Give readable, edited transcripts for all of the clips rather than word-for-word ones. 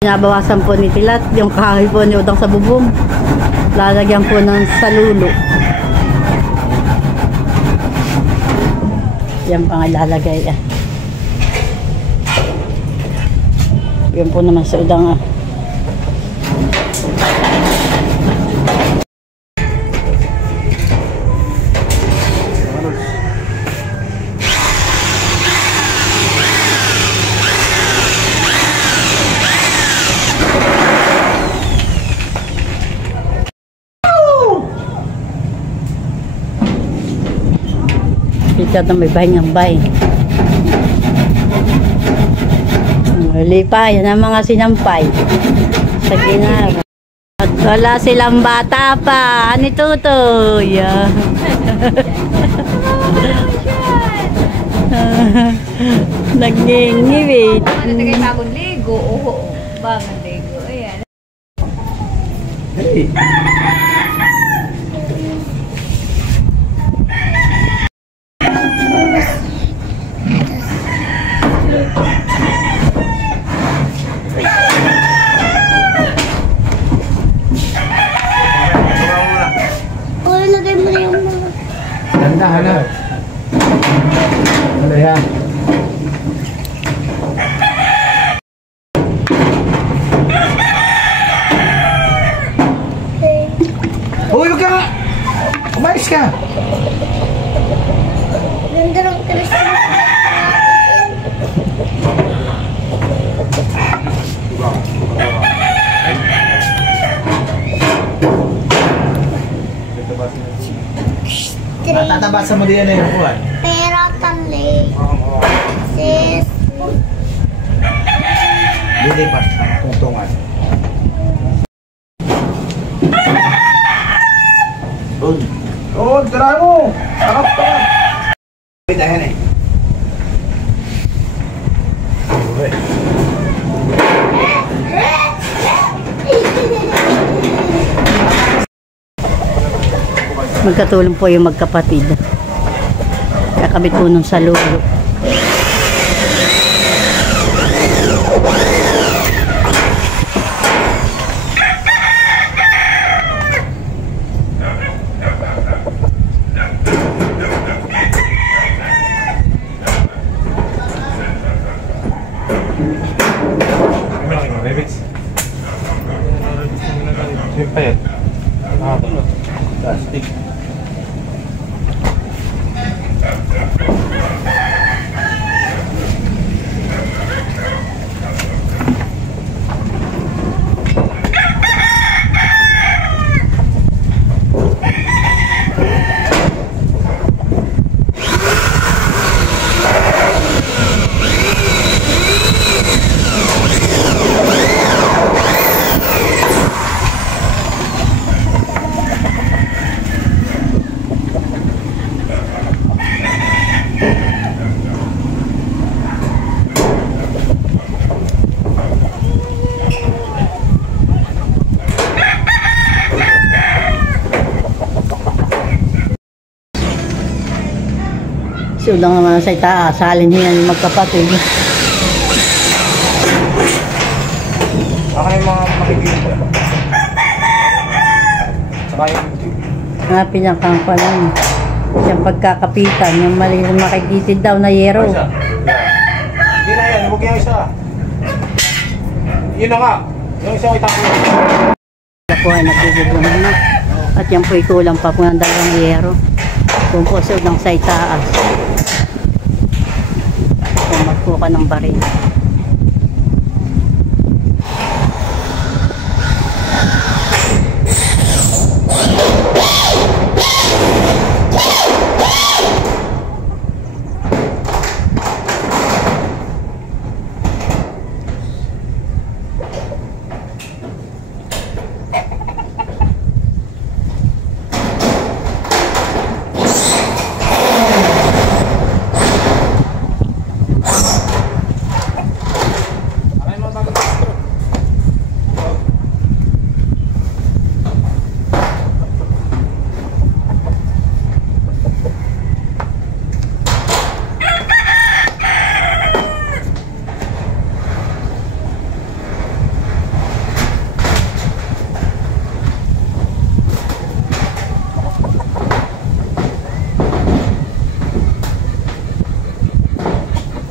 Binabawasan po ni Tilat yung kahoy po ni Udang sa bubong. Lalagyan po ng salulo. Yan pa nga lalagay. Yan po naman sa Udang. Ito na may bahay. Huli pa, yan ang mga sinampay sa ginara. At wala silang bata pa. Ano ito to? Yeah. Nag-ngingibit. Ano na kayo bagong ligo? Oo, bagong ligo. Ayan. Hey. Hana. Ano yan? Uy, wag ka nga! Umayos ka! Ganda ng kristal. Tatabasan mo din yan yung kuwan. Pero tanlay. Sis. Hindi pa, tungtungan. Oh, tira mo! Sarap ka! Wait, ayan eh. Magkatulong po yung magkapatid. Kakabit po nung salulo. Plastic. Si Udang naman sa itaas, salin niya yung magkapatid. Baka yung mga makikita. Saka yung... Hanapin niyang kampalan. Siyang pagkakapitan, yung mali na makikitid daw na yero. Hindi na yan, huwag yung isa. Yun na nga, yung isa ko itapo. Po ay nagbubugbong na. At yan po ikulang pa po ng dalawang yero. Kung po si Udang sa itaas. Kung magpuka ng baril.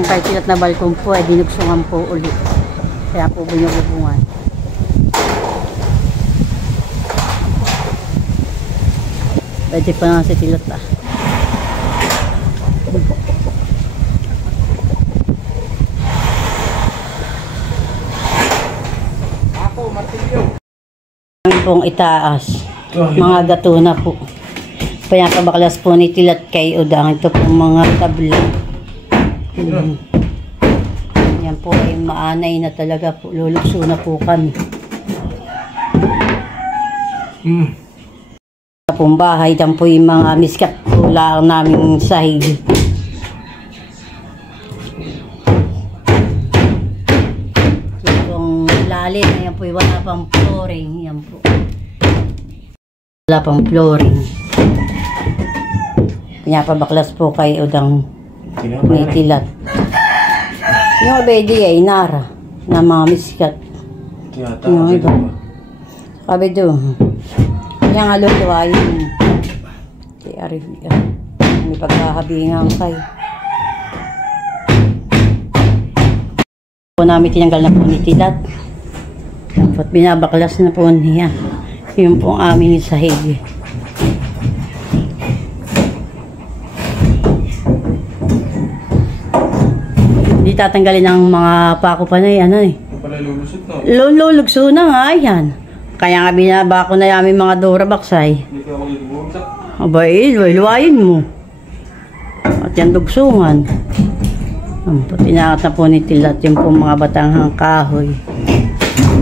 yung kay tilat na balkon po ay binuksungan po ulit. Kaya po binububungan. Pwede pa nga si tilat ah. Ako, martilyo. Ang pong itaas. Mga gato na po. Pinapabaklas po ni tilat kay Udang. Ito po mga tabla. Yan po ay maanay na talaga po. Lulukso na po kami. Sa pong bahay, yan po yung mga miskat po lang namin sahig. Yan pong lalim. Yan po yung wala pang flooring. Yan po. Wala pang flooring. Pinapabaklas po kay Udang ni tilat. Yung abedi ay nara na mga miskat. Yung iba. Sabi doon. Yung aluluwa yung kay Arifia. May pagkahabingan kay. Po namin tinanggal na po ni tilat. At binabaklas na po niya. Yung po aming sahig. Hindi tatanggalin ang mga pako pa na yan eh. Pala lulusot na. Lulugso na nga yan. Kaya nga binaba ko na yung mga Durabaksay. Hindi ka magbubagsak. Abay, luwayin mo. At yan dugsungan. Tinakat na po ni tilat yung po mga batanghang kahoy.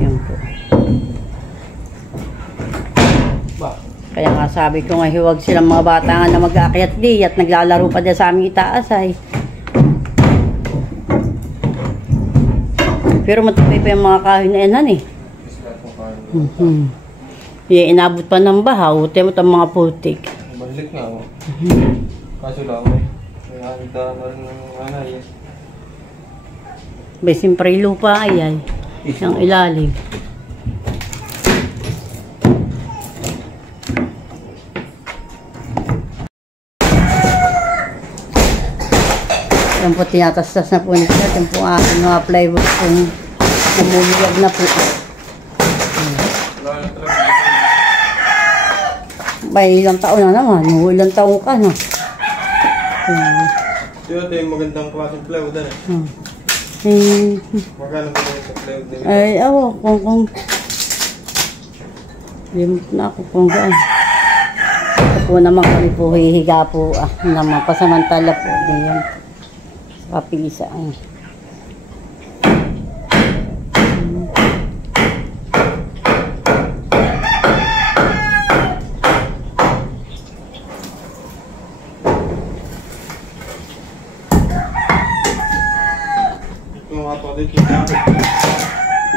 Yan po. Kaya nga sabi ko nga huwag silang mga batangan na mag-aakyat di at naglalaro pa din sa aming itaas ay. Pero matupay pa yung mga kahoy na yan eh. Inabot pa ng bahaw, temot ang mga putik. Balik nga ako. Kaso lang eh. Kaya handa na rin ng anay eh. May simpre lupa ay ang ilalim. Yan po tinatastas na po nito. Yan po aking mga plywood kung umumiyag na po. May ilang taon na naman. Ilang taon ka na. Ito yung magandang klaseng plywood na eh. Magkano ba sa plywood nila? Ay, awo, kung limit na ako kung gaan. Ito po naman kami po hihiga po naman pasamantala po diyan sa kapisa.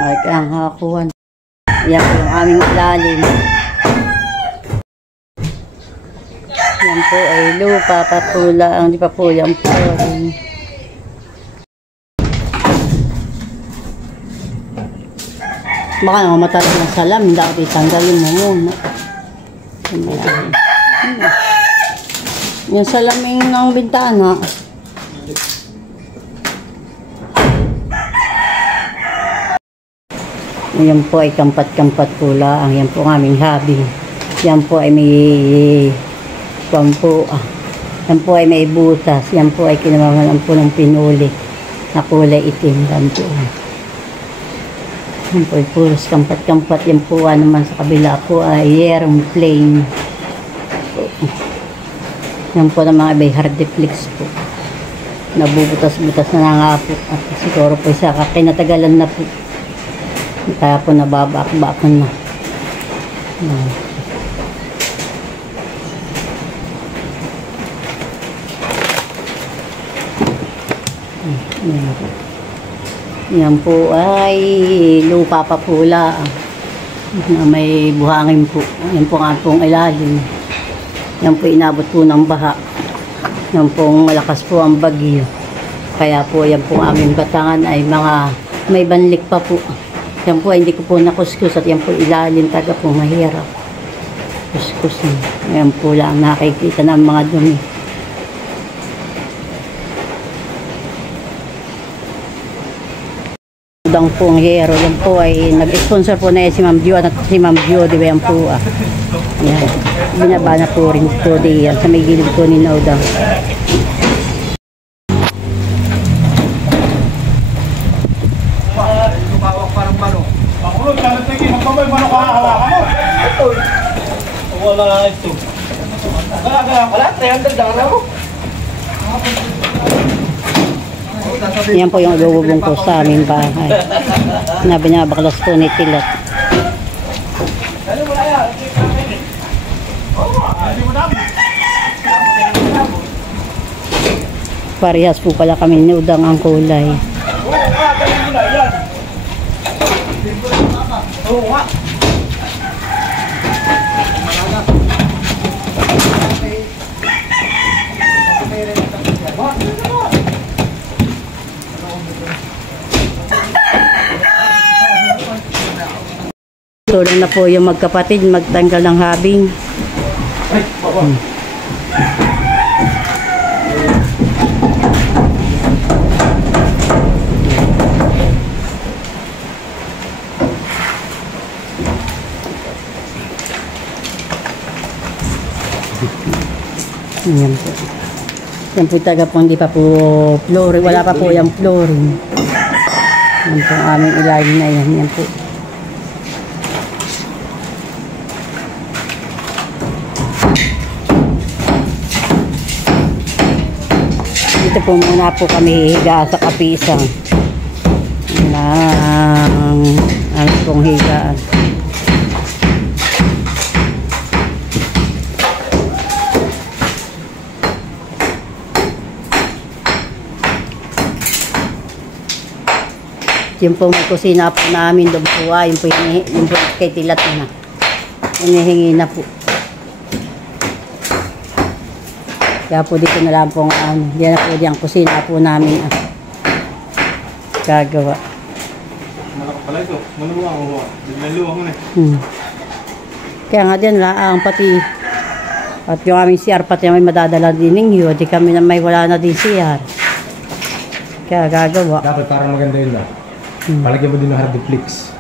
Ay, kaya ang hakakuhan. Yan po yung aming ilalim. Yan po ay lupa, patula, ang di pa po yan po. Baka naman matalas ng salam, hindi ako titanggalin mo muna. Yung salaming ng bintana. Yan po ay kampat-kampat pula. Yan po ang aming hobby. Yan po ay may pampo. Yan po ay may butas. Yan po ay kinamamalan po ng pinuli na kulay itim. Yan po. Yan po ay puros kampat-kampat. Yan po naman sa kabila po ay aeroplane. Yan po na mga ibay hardiplex po. Nabubutas-butas na nga po. At siguro po sa kakinatagalan na po. Kaya po nababak-bakan na. Yan po ay lupa pa pula. Na may buhangin po. Yan po nga pong ilalim. Yan po inabot po ng baha. Yan pong malakas po ang bagyo. Kaya po yan po aming batangan ay mga may banlik pa po. Yan po, hindi ko po nakuskus at yan po ilalim taga po mahirap. Kuskus na. Yan po lang nakikita ng mga dumi. udang pong hero. Yan po ay nag-sponsor po na yan si Ma'am Gio at si Ma'am Gio, di ba yan po ah. Yan. Binaba na po rin po di yan sa may gilid po ni Naudang. Parang manok. Ako, sabi tingin, magpapay manok ka hawakan mo. Ito. Wala ito. Wala, 300 dara mo. Yan po yung lubong ko sa aming bahay. Na binabaklas po ni Tilat. Parehas po pala kami ni Udang ang kulay. Oo nga. Tulong na po yung magkapatid magtanggal ng habing. Yan po. Yan po taga po hindi pa po flooring. Wala pa po yung flooring. Yan po ang aming ilalim na yan. Yan po. Dito po muna po kami higa sa kapisang. Ang pong higaan. Yung po may kusina po namin doon po yung po kay Tilat na. Hinihingi na po. Kaya po dito na lang po yan na po yung kusina po namin gagawa. Malaki pala ito. Maluwang mo. Maluwang mo na. Kaya nga din laang pati at yung aming CR pati may madadala din ninyo. Di kami na may wala na din CR. Kaya gagawa. Dapat parang maganda yun na. Palagyan mo din ng hardiplex.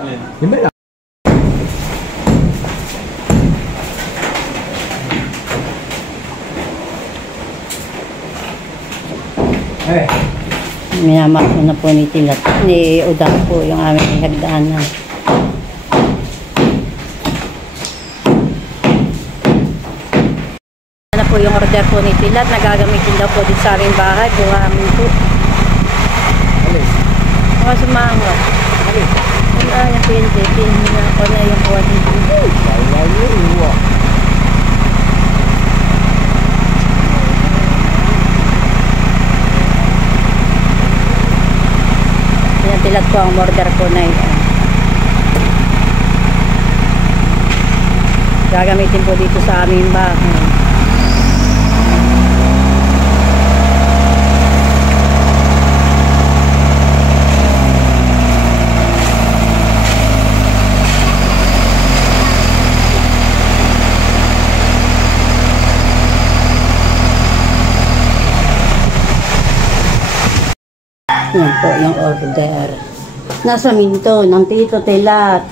Alin? Yun ba lang? Eh. Minamako na po ni Tilat. Ni Udang po yung aming hagdaanan. Ano po yung order po ni Tilat. Nagagamitin daw po din sa aming bahay. Buhamin po. Mga sumango. Yung pindi. Pindi na ako na yung kuha dito. Yan Tilat po ang order ko na yan. Gagamitin po dito sa aming bahay. Yan po yung order. Nasa minto ng Tito Tilat.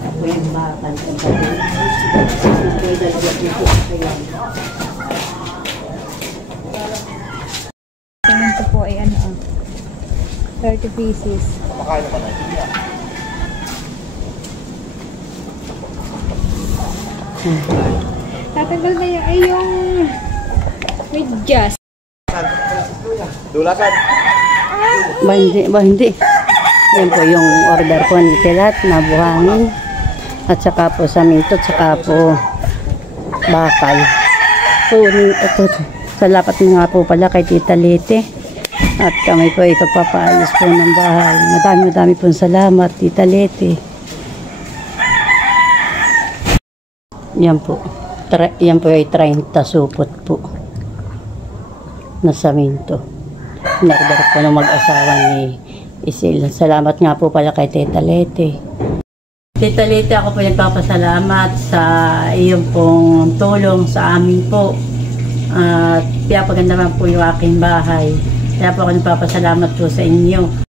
Ako yung bakal. Ito po ay 30 pieces. Makain na pa na. Tatagal na yung ay yung with just. Dulasan. Ba hindi. Yan po yung order ko ni Tilat na buhangin. At saka po sa minto, at saka po bakal. So, ito, salamat nga po pala kay Tita Lete. At kami po ito papaayos po ng bahay. Madami pong salamat, Tita Lete. Yan po. Yan po ay 30 supot po. Nasa minto. Inorder po ng mag-asawa ni Isil. Salamat nga po pala kay Tita Lete. Tita Liti, ako po nagpapasalamat sa iyong pong tulong sa amin po. At pinapaganda man po yung aking bahay. Kaya po ako nagpapasalamat po sa inyo.